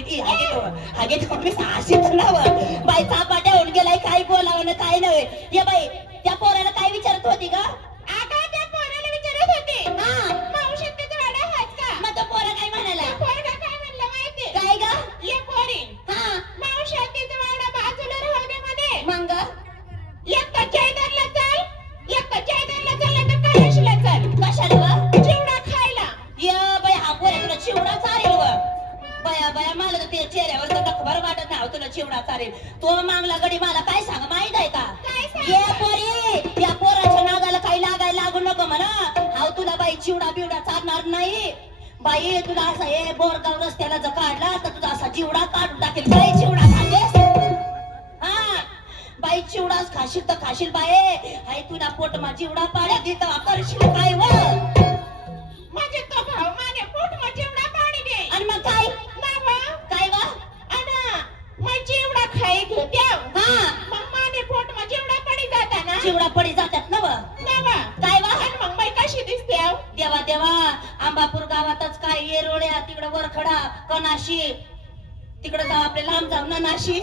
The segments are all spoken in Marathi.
हागीत मी अशीच नाव बाई चापाट्या होऊन गेलाय, काय बोलावं ना काय नव्हे. ये बाई त्या पोराला काय विचारत होती ग? आगा त्या पोराला विचारत होते मावशी तिचा वाडा हात का? मग तो पोरा काय म्हणाला? पोरगा काय म्हणलं माहिती? काय ग? ये पोरी हा मावशी तिचा वाडा बाजूला राहू दे म्हणे. मग एक कचाईदारला चल, एक कचाईदारला चल नाही तर कळशीला चल. कशाला व? चिवडा खायला. ये बाई हा पोरा तुला चिवडा चालेल व? बया बया मला तर ते चेहऱ्यावर तर डखभर वाटत नाही तुला चिवडा चालेल. तो मागला गडी मला काय सांग माहित आहे का? काय सांग? ये पोरी या पोराच्या नादाला काही लागायला लागू नको म्हणा. हाव तुला बाई चिवडा बिवडा चालणार नाही बाई. तुला असा हे बोरगाव रस्त्याला जर काढला तर तुझा असा चिवडा काढून टाकेल. बाई चिवडा खातेस? हा बाई चिवडाच खाशील तर खाशील बाई. हाय तुला पोटमा चिवडा पाड्या देता करशील काय व? म्हणजे तो भाऊ माने पोट मग चिवडा पाणी दे. आणि मग काय नावा काय व? अना मग चिवडा खाई घेत्या. हा मग माने पोट मग चिवडा पडी जाता ना. चिवडा पडी जातात ना व? नावा काय व? आणि मग बाई कशी दिसते? देवा देवा आंबापूर गावातच काय येरोळ्या तिकडे वरखडा कनाशी तिकडे जाऊ आपले लांब जाऊ ना नाशी.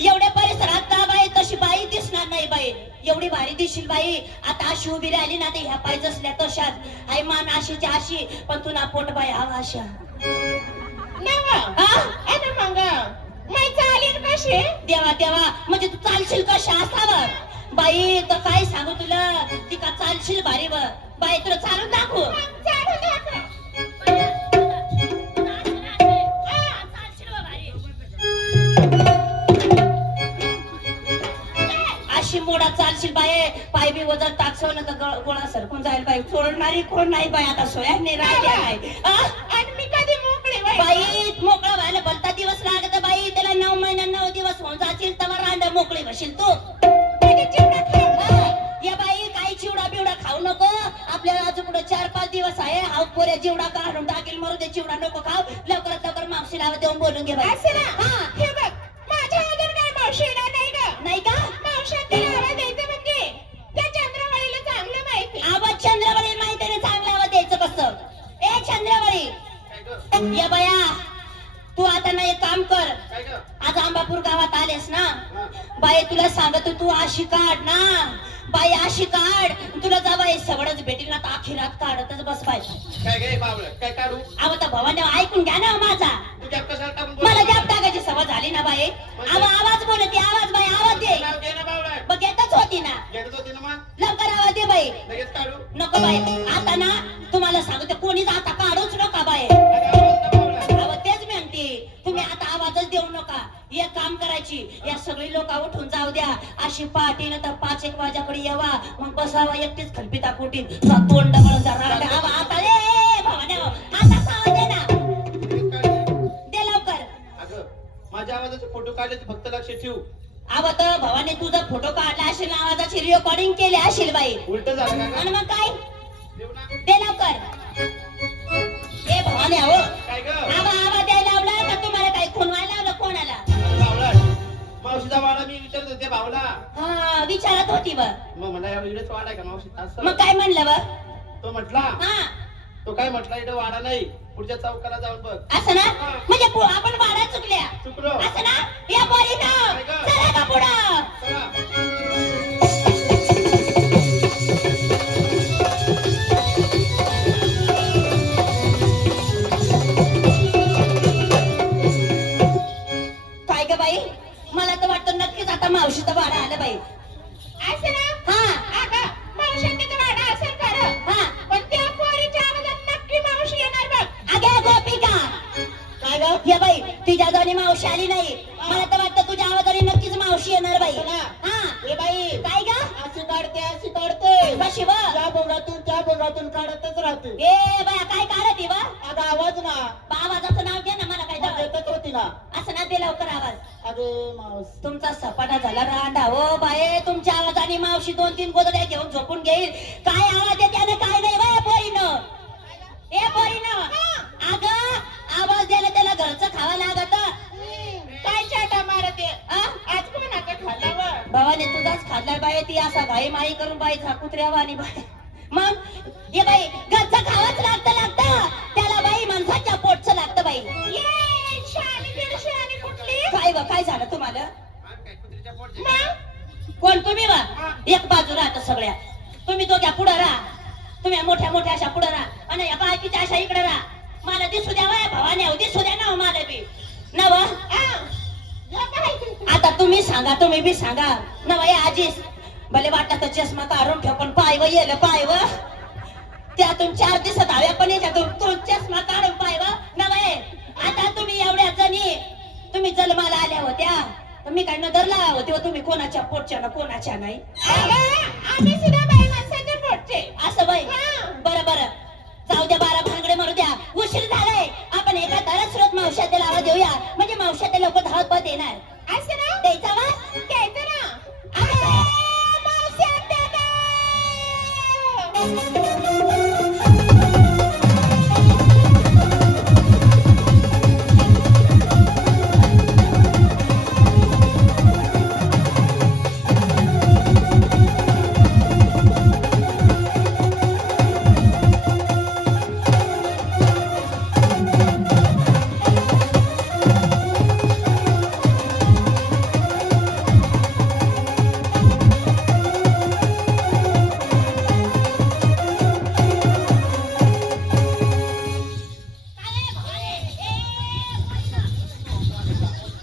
एवढ्या परिसरात का बाई तशी बाई दिसणार नाही बाई. एवढी भारी दिसशील बाई. आता अशी उभी राहिली ना ते ह्या पाय जसल्या तशात आई मान अशीच्या अशी पण तुला पोट बाई हवा अशा. नावा हा आणि मग मै चालीन कशी? देवा देवा म्हणजे तू चालशील कशा असावं बाई. तर काय सांगू तुला ती का चालशील भारी व बाई. तुला चालून दाखवू? चालू दाखव. अशी मोडा चालशील बाई. पाय बी वजन टाकसव ना तर गोळा सरकून जाईल बाई. सोडणारी कोण नाही बाई. आता सोयाने राहिल्या नाही आणि मी कधी मोकळी बाई? बाई. मोकळा व्हायला भलता दिवस लागत बाई. त्याला 9 महिन्यात 9 दिवस होऊन जातील तेव्हा रांड मोकळी बशील तू. म्हणजे चिवडा खाऊ. ये बाई काही चिवडा बिवडा खाऊ नको. आपल्याला अजून पुढे 4-5 दिवस आहे. हाव पोऱ्या चिवडा काढून टाकेल मरू दे. चिवडा नको खाऊ. लवकरात लवकर मावशीला देऊन बोलून घे बाई. असं ना? हा हे बघ माझ्या अजून काय मावशी येणार नाही ग. नाही का? मावशांना आवाज द्यायचं म्हणजे त्या चंद्रवाळीला चांगलं माहिती. आवाज चंद्रावळी माहिती आहे चांगलं आवाज द्यायचं कसं? ए चंद्रावळी ये बया तू आता ना एक काम कर. आज आंबापूर गावात आलेस ना बाई. तुला सांगतो तू अशी काढ ना बाई. अशी काढ तुला जा बाई सवडच भेटेल ना तर आखी रात काढतच बस पाहिजे. काय काय बावळ काय काढू? अहो तर भवानी ऐकून घ्या ना माझा. तू जप कशाला टाकून मला जप टाकायची सवय झाली ना बाई. आवाज बोलते आवाज बाई. आवाज दे. नाव घे ना बावळ. मग येतच होती ना. घेत होती ना मग लवकर आवाज दे बाई. लगेच काढू. नको बाई आता ना तुम्हाला सांगते कोणी आता काढूच नका बाई. अगं आवाज ना बावळ. अहो तेच म्हणते तुम्ही आता आवाजच देऊ नका. एक काम करायची या सगळी लोक उठून जाऊ द्या. अशी पहाटे तर 5-1 वाजेकडे यावा. मग बसावा एकटीच खलपिता पोटी तोंड डबळ जरा आता रे भवानी आता आवाज दे ना. लगेच काढ. दे लवकर. अगं माझ्या आवाजाचे फोटो काढले ते फक्त लक्ष ठेव. अहो तर भवानी तुझा फोटो काढला असेल आवाजाची रेकॉर्डिंग केली असेल बाई. उलट झालं का आणि गं? मग काय देऊ ना. दे लवकर. ए भवानी हो काय ग आवाज द्यायला लावला का तुम्हाला काही खुणवायला लावलं कोणाला? बावळा मावशीचा वाडा मी विचारत होते भावला. हा विचारत होती व. मग मला या इकडेच वाडा आहे का मावशी? असं मग काय म्हणलं व? तो म्हटला. हा तो काय म्हटला इकडे वाडा नाही पुढच्या चौकाला जाऊन बघ. असं ना म्हणजे आपण वाड्या चुकल्या चुकलो. असं ना. या पोरी ना चला का पुढं. चला. काय ग बाई मला तर वाटतं नक्कीच आता मावशीचा वाडा आला बाई. असं ना? हा अगं मावशांचा वाडा असेल खरं. हा पण त्या पोरीच्या आवाजात नक्की मावशी येणार बघ. अगे गोपिका काय ग? ये बाई तुझ्या जाणी मावशी आली नाही. मला तर वाटतं तुझ्या आवाजाने नक्कीच मावशी येणार बाई. हा ए बाई काय ग अशी काढते कशी व? त्या बोगातून काढतच राहते. ए बाया काय काढत व? अगं आवाज ना आवाजाचं नाव घ्या ना मला काय जवळ. येतच होती ना. असं ना दे लवकर आवाज. अरे मावस तुमचा सपाटा झाला रांडा हो बाये. तुमच्या आवाजाने मावशी 2-3 गोदड्या घेऊन झोपून घेईल. काय आवाज येते आणि काय नाही बाय पोरीनं. ए पोरीनं अगं आवाज द्यायला त्याला घरचं खावा लागत. काय चाटा मारते? आज कोणाचं खाल्लं व? भावाने तुझाच खाल्लाय बाई. ती असा घाई माई करून बाई झाकुत्र्यावा आणि बाई मग ये बाई घरचं खावाच लागतं त्याला बाई माणसाच्या पोटचं लागतं बाई. ये काय झालं तुम्हाला आणि काय कुत्रीच्या पोटचे मग कोण तुम्ही वा एक बाजू राहतो सगळ्या तुम्ही दोघ्या पुढं राहा तुम्ही मोठ्या मोठ्या अशा पुढं राहा आणि या बाकीच्या अशा इकडे राहा मला दिसू द्या वय भावाने दिसू द्या ना मला बी नव आता तुम्ही बी सांगा नव या आजीस भले वाटत चष्मा काढून ठेव पण पाय व येल पाय व त्यातून 4 दिवसात हव्या पण याच्यातून तो चष्मा काढून पाय व नवय आता तुम्ही एवढ्या जणी तुम्ही जन्माला आल्या होत्या तर मी काय नजरला होते व तुम्ही कोणाच्या पोटच्या ना कोणाच्या नाही आम्ही सुद्धा बाई माणसाच्या पोटचे असं बाई हा. बरं बरं जाऊ द्या 12 भानगडे मारू द्या उशीर झालाय आपण एका तारा स्रोत मावशातेला आवाज देऊया म्हणजे मावशाते लोक धावत पत येणार असं ना द्यायचा वा द्यायचं ना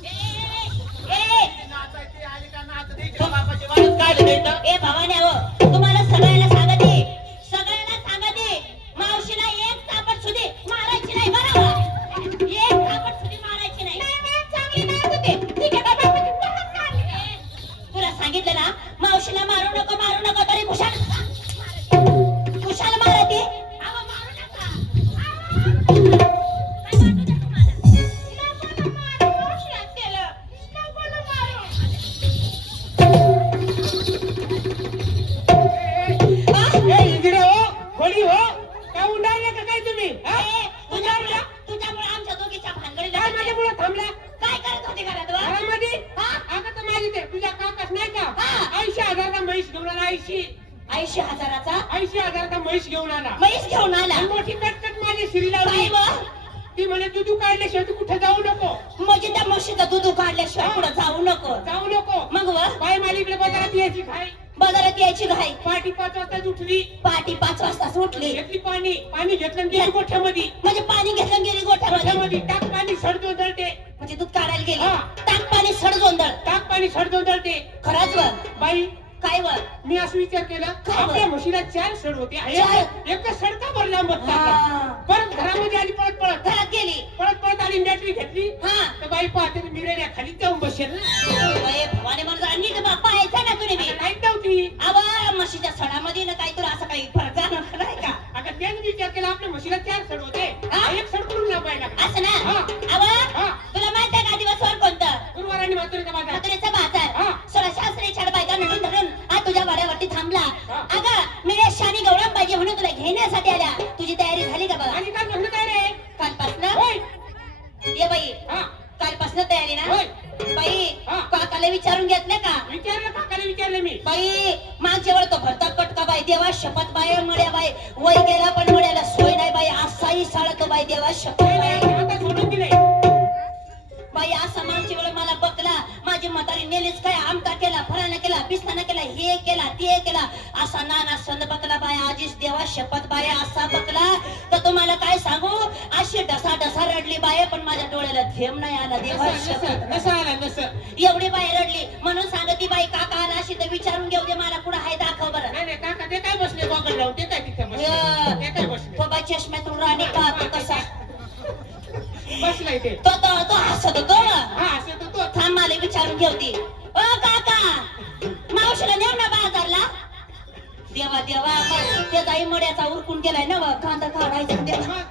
अरे नाचायची आली का नाच दे की बापाची वाळत काय आली इथं? ए भावाने हो तुम्हाला सगळ्याला सांगते मावशीला एक चापट सुधी मारायची नाही बरोबर एक चापट सुधी मारायची नाही चांगली नाच होते ठीक आहे बाबा तुला सांगितलं ना मावशीला मारू नको तरी कुशाल मारते अहो मारू नका काय वाटू द्या तुम्हाला तुझ्यामुळे आमच्या दोघीच्या भानगडीला थांबल्या काय करत होती घरात वा? घरामध्ये हा? अगं तर माझी ते तुझ्या काकाच नाही का हा. 80,000चा म्हैस घेऊन आला 80,000चा 80,000चा म्हैस घेऊन आला म्हैस घेऊन आला आणि मोठी कटकट माझी शिरी काय लावली व? ती म्हणे दूध काढल्याशिवाय तू कुठे जाऊ नको म्हणजे त्या म्हशीचं दूध काढल्याशिवाय पुढे जाऊ नको जाऊ नको मग व बाई मालिकडे बाजारात यायची खाई बाजारात यायची घाई पहाटे 5 वाजता उठली पहाटे 5 वाजता सुटली घेतली पाणी घेतलं आणि गेली गोठ्यामध्ये म्हणजे पाणी घेतलं गेली गोठ्यामध्ये गोठ्यामध्ये टाक पाणी सडतो दळते म्हणजे दूध काढायला गेली हा. टाक पाणी सड जोंदळ टाक पाणी सडतो दळते खरंच व बाई काय व मी असं विचार केला काय आपल्या बरं? म्हशीला 4 सड होते चार? एक सडका भर लांबत हा. परत घरामध्ये आली पळत घरात गेली पळत आली बॅटरी घेतली हा तर बाई पाहते मिरेल्या खाली जाऊन बसेल बाई, भवानी म्हणून नीट बाप्पा यायचा ना तुम्ही बी काहीच नव्हती आवा म्हशीच्या सडामध्ये ना काही तुला असं काही फरक जाणवला नाही का आता त्याने विचार केला आपल्या म्हशीला 4 सड होते हा? एक सड करून लावायला असं ना हा. आवा हा. तुला माहित आहे का दिवसवर कोणतं गुरुवार आणि मातुरीचा बाजार मथुरेचा बाजार हा. 16 छाड बायका मिळून धरून हा तुझ्या वाड्यावरती थांबला हा. अगं मी शानी गौरव पाहिजे म्हणून तुला घेण्यासाठी आल्या तुझी तयारी झाली का बघा आणि काय म्हणलं काय रे कालपासनं होय ये बाई हा कालपासनं तयारी ना होय बाई हा. काकाला विचारून घेतलं का विचारलं काकाने विचारलं मी बाई मागच्या वेळ तो भरता कटका बाई देवा शपथ बाई मड्या बाई वय गेला पण मड्याला सोय नाही बाई असाही साळतो बाई देवा शपथ बाई आता सोडून दिले बाई असा मागच्या वेळ मला बकला माझी म्हातारी नेलीच काय आमटा केला फराना केला बिस्ताना केला हे केला ते केला असा नाना संद बकला बाई आजीच देवा शपथ बाई असा बकला तर तुम्हाला काय सांगू अशी ढसा रडली बाई पण माझ्या डोळ्याला थेंब नाही आला देवा शपथ नसं आला नसं एवढी बाई रडली म्हणून सांगती बाई काका आला अशी तर विचारून घेऊ दे मला कुठं आहे दाखव बरं नाही काका ते काय बसले गॉगल लावून ते काय तिथे बसले ते काय बसले तो बाई चष्म्यातून राणी पाहतो कसा बसलाय ते तो हसत होतो हा असं तर तो थांब मला विचारून घेवती ओ काका मावशीला नेऊ ना बाजारला देवा देवा ते जाई मड्याचा उरकून गेलाय ना व, कांदा काढायचा देवा